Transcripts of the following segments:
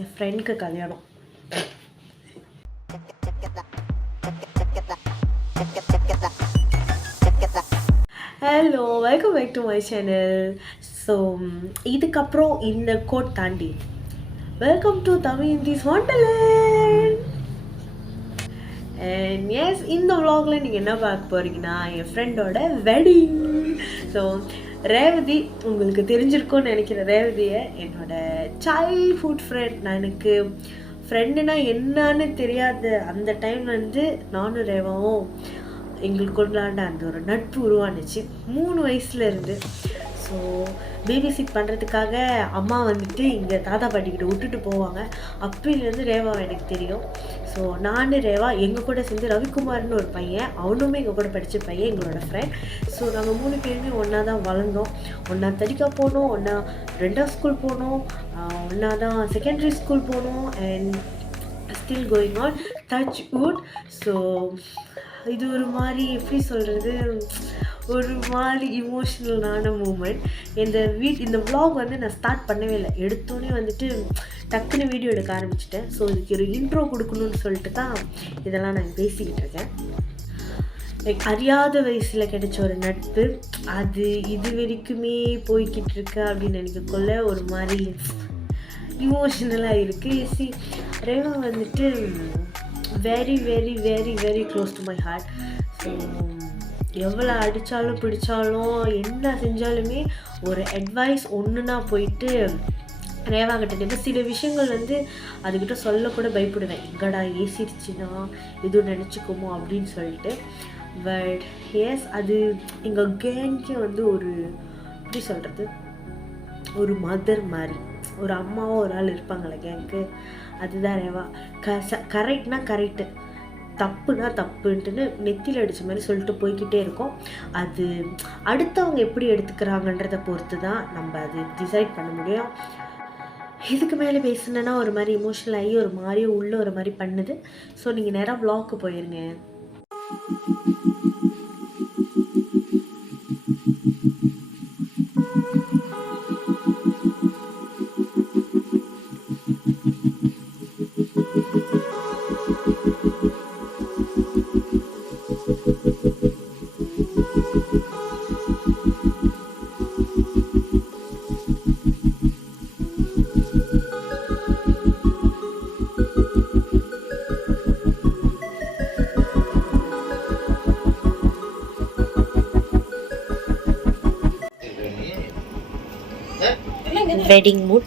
என் ஃப்ரெண்டுக்கு கல்யாணம். Hello, welcome back to my channel. So இதுக்கப்புறம் இந்த கோட் தாண்டி welcome to Damayanti's wonderland. And yes, இந்த vlogல நீங்கள் என்ன பார்க்க போகிறீங்கன்னா என் ஃப்ரெண்டோட வெட்டிங். ஸோ ரேவதி உங்களுக்கு தெரிஞ்சிருக்கும்னு நினைக்கிறேன். ரேவதியை என்னோட சைல்ட்ஹுட் ஃப்ரெண்ட். நான் எனக்கு ஃப்ரெண்டுனா என்னன்னு தெரியாத அந்த டைம் நானும் ரேவாவும் எங்களுக்குள்ளாண்ட அந்த ஒரு நட்பு உருவானுச்சு 3 வயசுல இருந்து. ஸோ பேபி சிட் பண்ணுறதுக்காக அம்மா இங்கே தாத்தா பாட்டிக்கிட்ட விட்டுட்டு போவாங்க. அப்போலேருந்து ரேவா எனக்கு தெரியும். ஸோ நான் ரேவா எங்கள் கூட சேர்ந்து ரவிக்குமார்னு ஒரு பையன், அவனுமே எங்கள் கூட படித்த பையன், எங்களோட ஃப்ரெண்ட். ஸோ நாங்கள் 3 பேருமே ஒன்றா தான் வளர்ந்தோம். ஒன்றா தடிக்கா போனோம், ஒன்றா 2ஆம் ஸ்கூல் போனோம், ஒன்றா தான் செகண்டரி ஸ்கூல் போனோம். And still going on, touch wood. So இது ஒரு மாதிரி எப்படி சொல்கிறது, ஒரு மாதிரி இமோஷ்னலான மூமெண்ட். இந்த vlog நான் ஸ்டார்ட் பண்ணவே இல்லை. எடுத்தோடனே டக்குன்னு வீடியோ எடுக்க ஆரம்பிச்சிட்டேன். ஸோ இதுக்கு ஒரு இன்ட்ரோ கொடுக்கணும்னு சொல்லிட்டு தான் இதெல்லாம் நான் பேசிக்கிட்டு இருக்கேன். லைக் அறியாத வயசில் கிடைச்ச ஒரு நட்பு, அது இது வரைக்குமே போய்கிட்டு இருக்கு அப்படின்னு நினைக்கக்குள்ள ஒரு மாதிரி இமோஷ்னலாக இருக்குது. See, Reva very very very very close to my heart. So எவ்வளோ அடித்தாலும் பிடிச்சாலும் என்ன செஞ்சாலுமே ஒரு அட்வைஸ் ஒன்றுனா போயிட்டு ரேவா கிட்ட சில விஷயங்கள் அதுக்கிட்ட சொல்லக்கூட பயப்படுவேன். எங்கடா ஏசிடுச்சுன்னா எதுவும் நினச்சிக்குமோ அப்படின்னு சொல்லிட்டு. பட் எஸ், அது எங்கள் கேங்க்கே ஒரு எப்படி சொல்கிறது, ஒரு மதர் மாதிரி, ஒரு அம்மாவோ ஒரு ஆள் இருப்பாங்களே கேங்க்கு, அதுதான் ரேவா. கரெக்ட்னா கரெக்டு, தப்புனா தப்புன்ட்டுன்னு நெத்தியில் அடித்த மாதிரி சொல்லிட்டு போய்கிட்டே இருக்கோம். அது அடுத்தவங்க எப்படி எடுத்துக்கிறாங்கன்றதை பொறுத்து தான் நம்ம அது டிசைட் பண்ண முடியும். இதுக்கு மேலே பேசுனேன்னா ஒரு மாதிரி இமோஷனல் ஆகி ஒரு மாதிரியே உள்ளே ஒரு மாதிரி பண்ணுது. ஸோ நீங்கள் நேராக vlogக்கு போயிருங்க. Wedding mood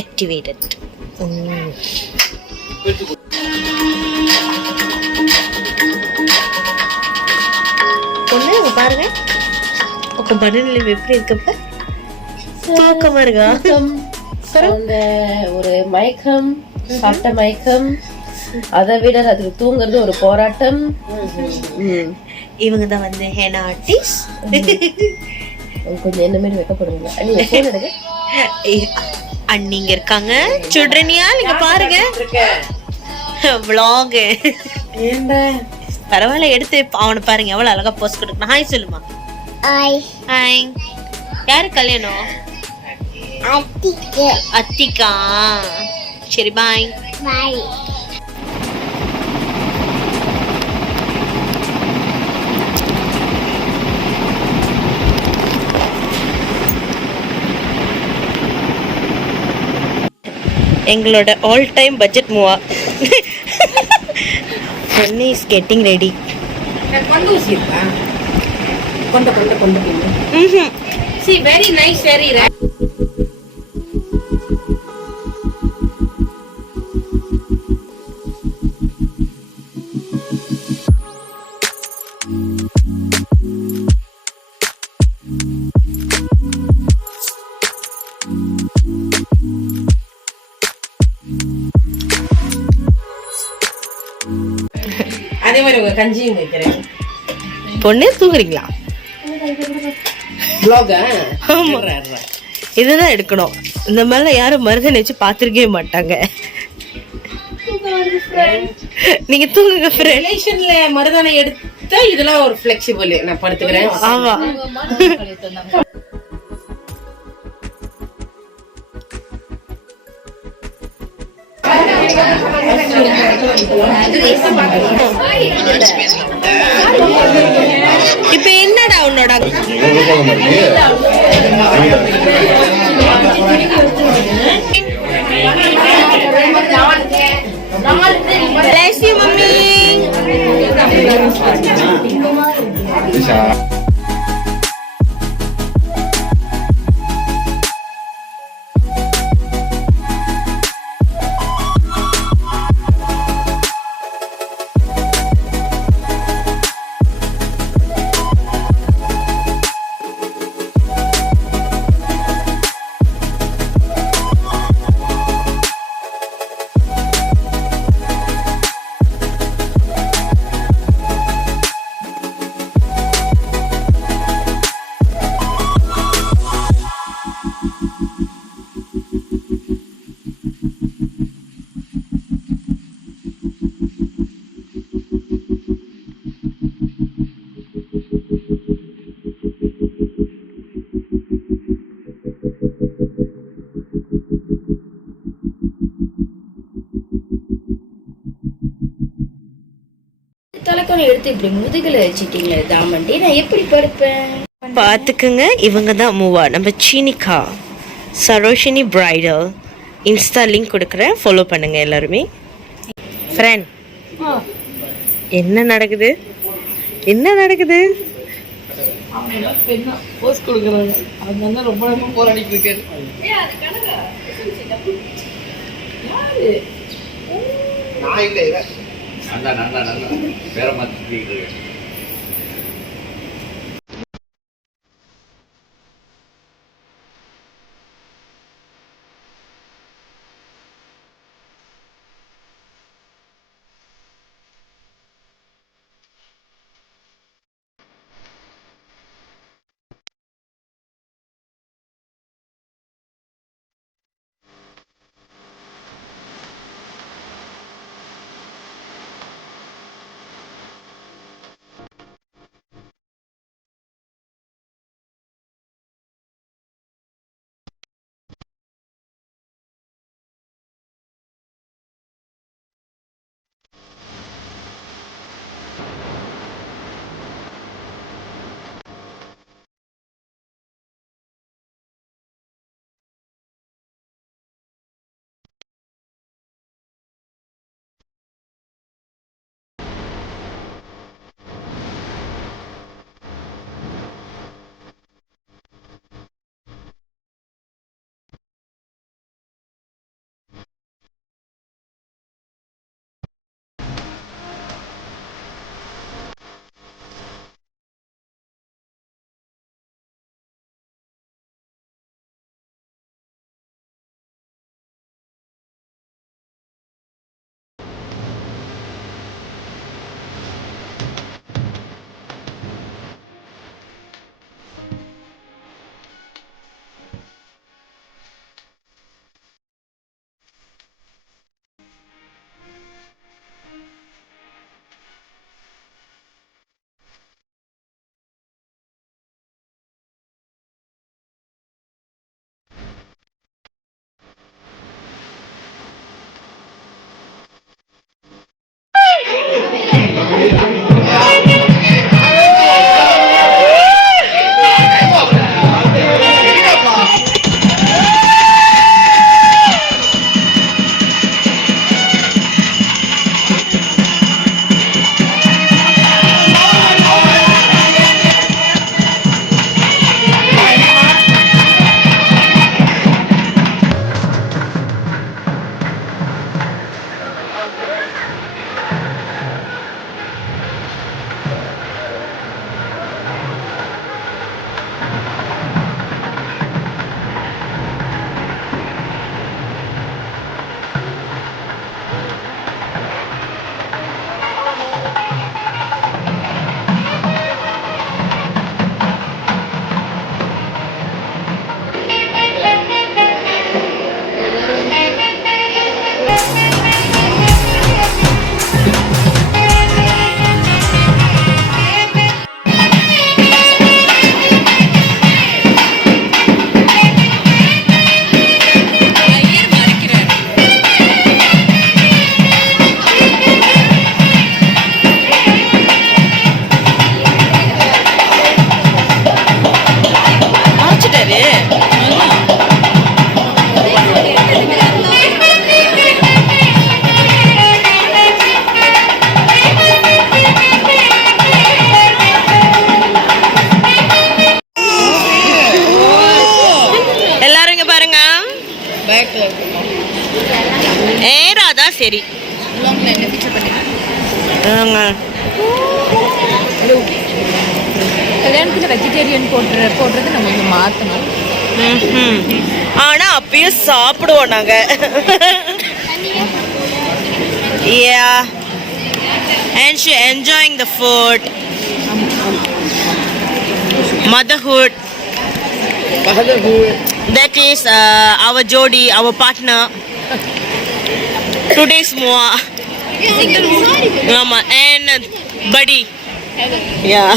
activated. பொண்ணு பாருங்க, உங்க மனநிலை எப்படி இருக்கப்ப தூக்கமா இருக்கா? அந்த ஒரு மயக்கம், சாப்பிட்ட மயக்கம், அதை விட அதுக்கு தூங்குறது ஒரு போராட்டம். இவங்க தான் ஹேனா ஆர்டிஸ்ட். கொஞ்சம் என்ன மாதிரி வைக்கப்படுவீங்க. அண்ணிங்க இருக்காங்க, சுட்ரனியா நீங்க பாருங்க vlog. பரவாயில்ல, எடுத்து அவனை பாருங்க எவ்வளவு அழகா போஸ்ட் கொடுக்கணும். ஹாய் சொல்லுமா. ஹாய். யாரு கல்யாணம்? அத்திகா. சரி, பாய். எங்களோட ஆல் டைம் பட்ஜெட் மூவா. பொண்ணு is getting ready. See, very nice, very rare. அதே மாதிரி உங்க கஞ்சியும் வைக்கிறேன். பொண்ணு தூங்குறீங்களா? இதுதான் எடுக்கணும். இந்த மாதிரிலாம் யாரும் மருதனை வச்சு பார்த்துருக்கவே மாட்டாங்க. நீங்க தூங்குங்க. ரிலேஷன்ல மருதானை எடுத்தா இதெல்லாம் ஒரு ஃபிளெக்சிபிள். நான் படுத்துக்கிறேன். ஆமா. இப்ப என்னடா உன்னோட bless you mummy. தலைக்கோணம் எடுத்து இப்படி முதுகுல வச்சுட்டீங்களே தாமண்டி, நான் எப்படி படுப்பேன்? பார்த்துக்குங்க, இவங்க தான் மூவா, நம்ம சீனிகா சரோஷினி பிரைடல். இன்ஸ்டா லிங்க் கொடுக்குறேன், ஃபாலோ பண்ணுங்க எல்லாருமே. ஃப்ரெண்ட், என்ன நடக்குது? என்ன நடக்குது? போஸ்ட் கொடுக்குறாங்க, அதனால ரொம்ப நேரமா போராடிட்டு இருக்காரு. நான் இல்லை வேற மாதிரி ஏறாதா சரி கல்யாணத்தில் வெஜிடேரியன் போடுறது நம்ம கொஞ்சம் மாற்றணும். ஆனா அப்பயும் சாப்பிடுவோம் நாங்க. Yeah, and she enjoying the food. Motherhood. That is our jodi, our partner. Today's Moa. Mama and buddy. Yeah.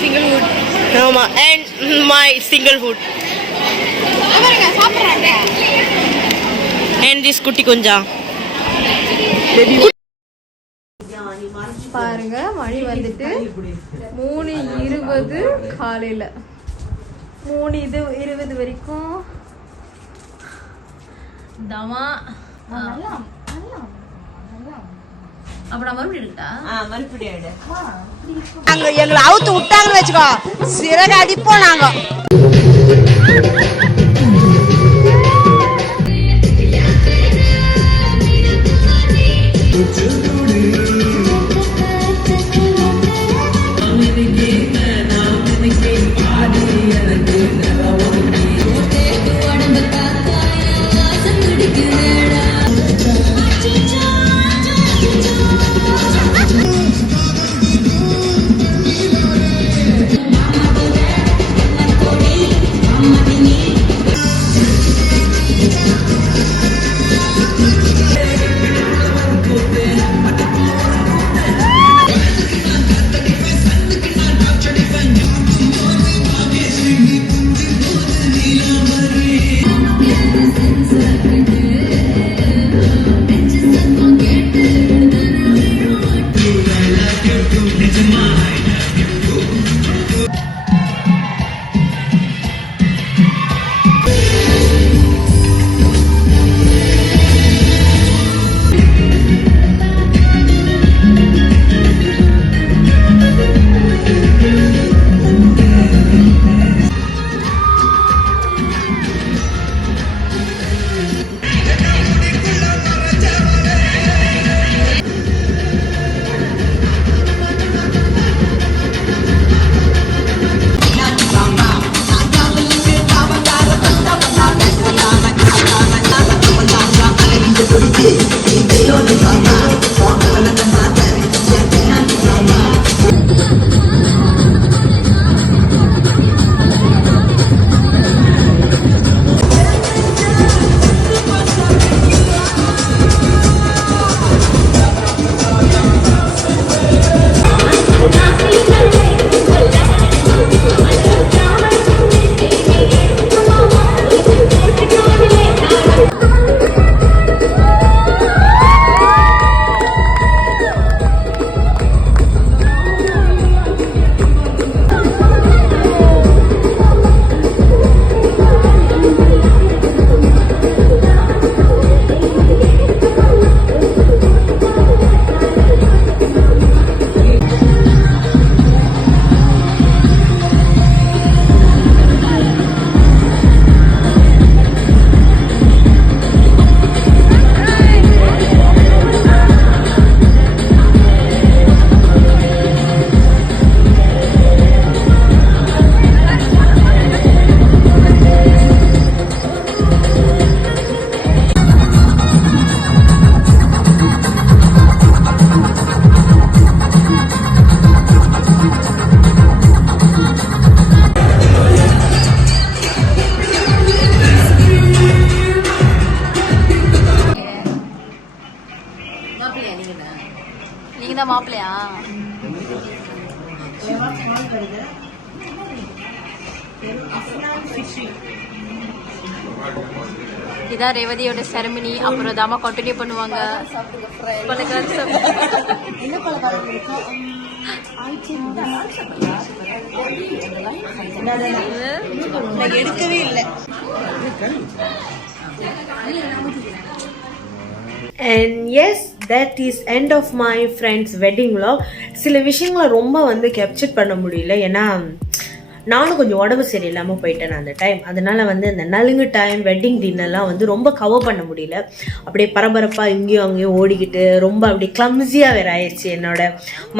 Singlehood. Mama and my singlehood. And this kutti kunja. பாருங்க மணி வந்துட்டு 3:20 காலையில 3:20 வரைக்கும் தமா. அப்ப நான் மறுபடியும் எடுக்கட்டா? மறுபடியும் எடு. அங்க எங்களை அவுத்து விட்டாங்கன்னு வச்சுக்கோ, சிறகு அடிப்போம் நாங்க. நீங்க தான் மாப்பிள்ளையா? இதான் ரேவதியோட செரமனி. அப்புறம் தாமா கண்டினியூ பண்ணுவாங்க. எடுக்கவே இல்லை. And yes, that is end of my friend's wedding vlog. சில விஷயங்களை ரொம்ப வந்து கேப்சர் பண்ண முடியல, ஏன்னா நானும் கொஞ்சம் உடம்பு சரியில்லாமல் போயிட்டேன் அந்த டைம். அதனால வந்து இந்த நலுங்கு டைம் வெட்டிங் டின்னர்லாம் வந்து ரொம்ப கவர் பண்ண முடியல. அப்படியே பரபரப்பாக இங்கேயும் அங்கேயும் ஓடிக்கிட்டு ரொம்ப அப்படி கிளம்ஸியாக வேறு ஆயிடுச்சு. என்னோட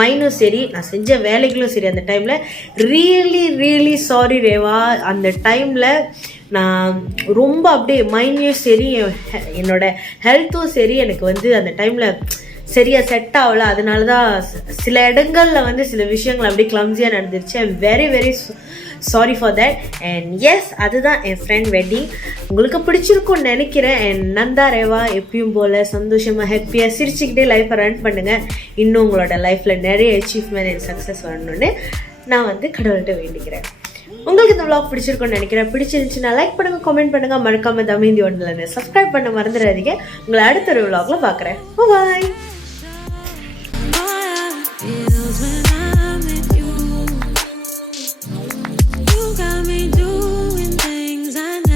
மைண்டும் சரி, நான் செஞ்ச வேலைகளும் சரி. அந்த டைமில் ரியலி சாரி ரேவா. அந்த டைமில் நான் ரொம்ப அப்படியே மைண்டையும் சரி என்னோட ஹெல்த்தும் சரி எனக்கு வந்து அந்த டைமில் சரியாக செட் ஆகலை. அதனால தான் சில இடங்களில் வந்து சில விஷயங்கள் அப்படியே கிளம்ஸியாக நடந்துருச்சு. I am very sorry for that. And yes, அதுதான் என் ஃப்ரெண்ட் வெட்டிங். உங்களுக்கு பிடிச்சிருக்கும்னு நினைக்கிறேன். அண்ட் நந்தா ரேவா எப்பயும் போல் சந்தோஷமாக ஹாப்பியாக சிரிச்சுக்கிட்டே லைஃப்பை ரன் பண்ணுங்கள். இன்னும் உங்களோட லைஃப்பில் நிறைய அச்சீவ்மெண்ட் அண்ட் சக்ஸஸ் வரணும்னு நான் வந்து கடவுள்கிட்ட வேண்டிக்கிறேன். உங்களுக்கு இந்த vlog பிடிச்சிருக்கும்னு நினைக்கிறேன். பிடிச்சிருந்துச்சுன்னா லைக் பண்ணுங்க, கமெண்ட் பண்ணுங்க, மறக்காம தமிழ் ஒன்றில் சப்ஸ்கிரைப் பண்ண மறந்துடாதீங்க. உங்களை அடுத்த ஒரு vlogல பார்க்குறேன். பாய்.